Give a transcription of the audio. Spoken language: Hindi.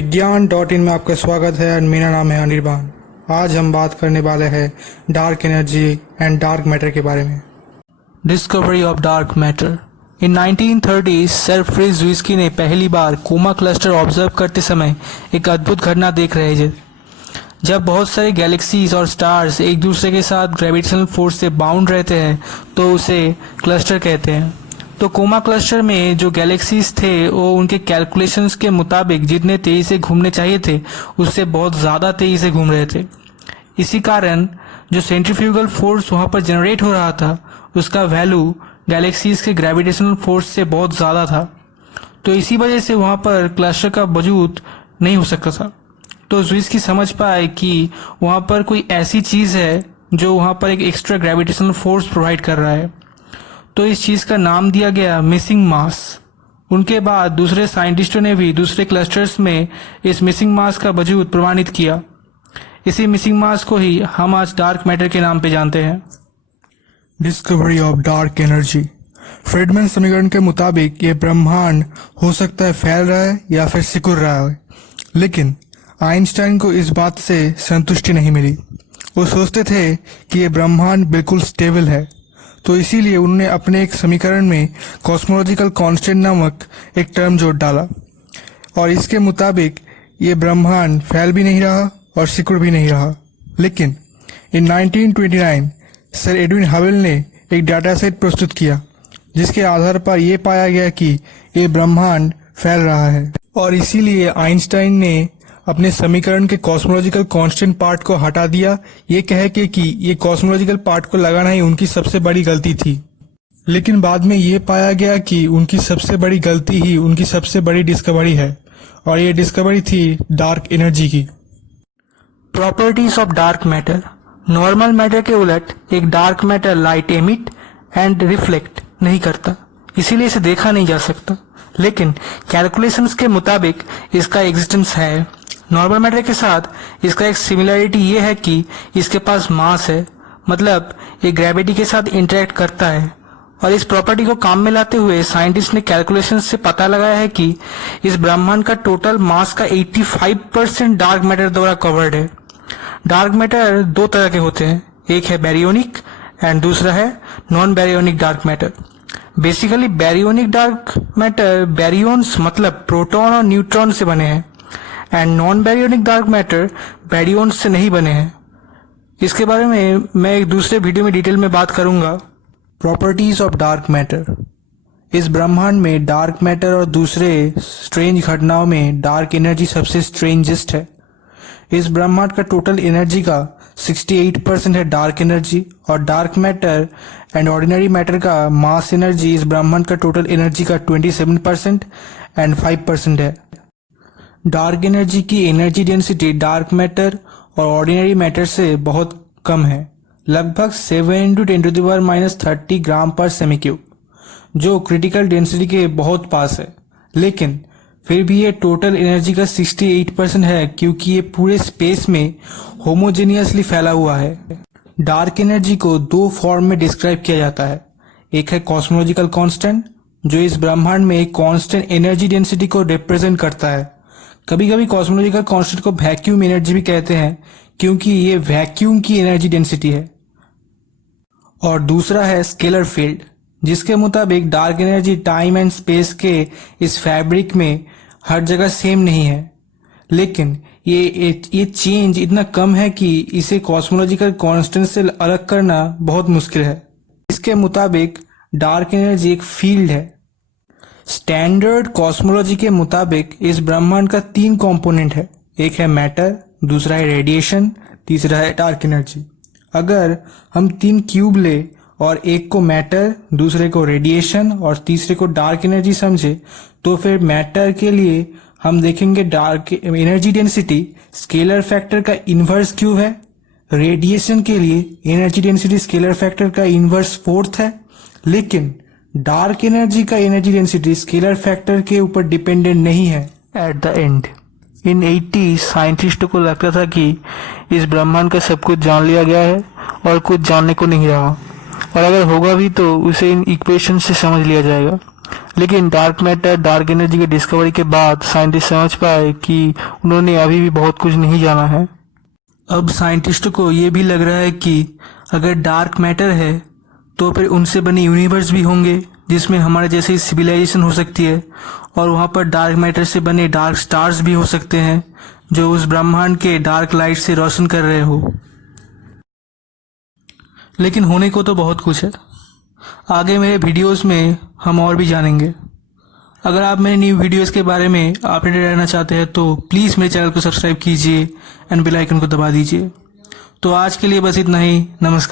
विज्ञान.in में आपका स्वागत है और मेरा नाम है अनिर्बान। आज हम बात करने वाले हैं dark energy and dark matter के बारे में। Discovery of dark matter. In 1930s sir Fritz Zwicky ने पहली बार कोमा क्लस्टर ऑब्जर्व करते समय एक अद्भुत घटना देख रहे थे। जब बहुत सारे गैलेक्सीज और स्टार्स एक दूसरे के साथ ग्रेविटेशनल फोर्स से बाउंड रहते हैं तो उसे क्लस्टर कहते हैं। तो कोमा क्लस्टर में जो गैलेक्सीज थे वो उनके कैलकुलेशंस के मुताबिक जितने तेजी से घूमने चाहिए थे उससे बहुत ज़्यादा तेजी से घूम रहे थे। इसी कारण जो सेंट्रीफ्यूगल फोर्स वहाँ पर जनरेट हो रहा था उसका वैल्यू गैलेक्सीज के ग्रेविटेशनल फोर्स से बहुत ज़्यादा था। तो इसी वजह से वहाँ पर क्लस्टर का वजूद नहीं हो सकता था। तो ज्विस्की समझ पाए कि वहाँ पर कोई ऐसी चीज़ है जो वहाँ पर एक एक्स्ट्रा ग्रेविटेशनल फोर्स प्रोवाइड कर रहा है। तो इस चीज़ का नाम दिया गया मिसिंग मास। उनके बाद दूसरे साइंटिस्टों ने भी दूसरे क्लस्टर्स में इस मिसिंग मास का वजूद प्रमाणित किया। इसी मिसिंग मास को ही हम आज डार्क मैटर के नाम पे जानते हैं। Discovery of dark energy. Friedmann समीकरण के मुताबिक ये ब्रह्मांड हो सकता है फैल रहा है या फिर सिकुड़ रहा है, लेकिन आइंस्टाइन को इस बात से संतुष्टि नहीं मिली। वो सोचते थे कि ये ब्रह्मांड बिल्कुल स्टेबल है, तो इसीलिए उन्होंने अपने एक समीकरण में कॉस्मोलॉजिकल कांस्टेंट नामक एक टर्म जोड़ डाला और इसके मुताबिक ये ब्रह्मांड फैल भी नहीं रहा और सिकुड़ भी नहीं रहा। लेकिन इन 1929 सर एडविन हबल ने एक डाटा सेट प्रस्तुत किया जिसके आधार पर यह पाया गया कि ये ब्रह्मांड फैल रहा है और इसीलिए आइंस्टाइन ने अपने समीकरण के कॉस्मोलॉजिकल कांस्टेंट पार्ट को हटा दिया, ये कह के कि ये कॉस्मोलॉजिकल पार्ट को लगाना ही उनकी सबसे बड़ी गलती थी। लेकिन बाद में ये पाया गया कि उनकी सबसे बड़ी गलती ही उनकी सबसे बड़ी डिस्कवरी है और ये डिस्कवरी थी डार्क एनर्जी की। Properties of dark matter. Normal matter के उलट एक dark matter light emit and reflect नहीं करता, इसीलिए इसे देखा नहीं जा सकता। लेकिन कैलकुलेशंस के मुताबिक इसका एग्जिस्टेंस है। नॉर्मल मैटर के साथ इसका एक सिमिलरिटी ये है कि इसके पास मास है, मतलब ये ग्रेविटी के साथ इंटरेक्ट करता है। और इस प्रॉपर्टी को काम में लाते हुए साइंटिस्ट ने कैलकुलेशंस से पता लगाया है कि इस ब्रह्मांड का टोटल मास का 85% डार्क मैटर द्वारा कवर्ड है। डार्क मैटर दो तरह के होते हैं, एक है बैरियोनिक एंड दूसरा है non baryonic dark matter. Basically baryonic dark matter baryons मतलब प्रोटॉन और न्यूट्रॉन से बने हैं and non baryonic dark matter baryons से नहीं बने हैं। इसके बारे में मैं एक दूसरे वीडियो में डिटेल में बात करूंगा। Properties of dark matter. इस ब्रह्मांड में डार्क मैटर और दूसरे स्ट्रेंज घटनाओं में डार्क एनर्जी सबसे स्ट्रेंजेस्ट है। इस ब्रह्मांड का टोटल एनर्जी का 68% है डार्क एनर्जी और dark matter and ordinary matter का मास एनर्जी इस ब्रह्मांड का टोटल एनर्जी का 27% एंड 5% है। डार्क एनर्जी की एनर्जी डेंसिटी डार्क मैटर और ऑर्डिनरी मैटर से बहुत कम है, लगभग 7 × 10⁻³ ग्राम पर सेमी क्यूब, जो क्रिटिकल डेंसिटी के बहुत पास है। लेकिन फिर भी ये टोटल एनर्जी का 68% है क्योंकि ये पूरे स्पेस में होमोजेनियसली फैला हुआ है। डार्क एनर्जी को दो फॉर्म में डिस्क्राइब किया जाता है। एक है कॉस्मोलॉजिकल कांस्टेंट, जो इस ब्रह्मांड में एक कांस्टेंट एनर्जी डेंसिटी को रिप्रेजेंट करता है। कभी कभी कॉस्मोलॉजिकल कांस्टेंट को वैक्यूम एनर्जी भी कहते हैं क्योंकि ये वैक्यूम की एनर्जी डेंसिटी है। और दूसरा है स्केलर फील्ड, जिसके मुताबिक dark energy time and space के इस फैब्रिक में हर जगह सेम नहीं है, लेकिन ये चेंज इतना कम है कि इसे कॉस्मोलॉजिकल कांस्टेंट से अलग करना बहुत मुश्किल है। इसके मुताबिक डार्क एनर्जी एक फील्ड है। स्टैंडर्ड कॉस्मोलॉजी के मुताबिक इस ब्रह्मांड का 3 कंपोनेंट है, एक है मैटर, दूसरा है रेडिएशन, तीसरा है डार्क एनर्जी। अगर हम 3 क्यूब ले और एक को मैटर, दूसरे को रेडिएशन और तीसरे को डार्क एनर्जी समझे तो फिर मैटर के लिए हम देखेंगे dark energy density scalar factor का इन्वर्स क्यूब है। रेडिएशन के लिए एनर्जी डेंसिटी स्केलर फैक्टर का इन्वर्स 4th है। लेकिन डार्क एनर्जी का एनर्जी डेंसिटी स्केलर फैक्टर के ऊपर डिपेंडेंट नहीं है। एट द एंड इन 80 साइंटिस्टों को लगता था कि इस ब्रह्मांड का सब कुछ जान लिया गया है और कुछ जानने को नहीं रहा, और अगर होगा भी तो उसे इन इक्वेशन से समझ लिया जाएगा। लेकिन डार्क मैटर डार्क एनर्जी की डिस्कवरी के बाद साइंटिस्ट समझ पाए कि उन्होंने अभी भी बहुत कुछ नहीं जाना है। अब साइंटिस्टों को ये भी लग रहा है कि अगर डार्क मैटर है तो फिर उनसे बने यूनिवर्स भी होंगे जिसमें हमारे जैसे सिविलाइजेशन हो सकती है, और वहाँ पर डार्क मैटर से बने डार्क स्टार्स भी हो सकते हैं जो उस ब्रह्मांड के डार्क लाइट से रोशन कर रहे हो। लेकिन होने को तो बहुत कुछ है, आगे मेरे वीडियोस में हम और भी जानेंगे। अगर आप मेरे न्यू वीडियोस के बारे में अपडेटेड रहना चाहते हैं तो प्लीज़ मेरे चैनल को सब्सक्राइब कीजिए एंड बेल आइकन को दबा दीजिए। तो आज के लिए बस इतना ही। नमस्कार।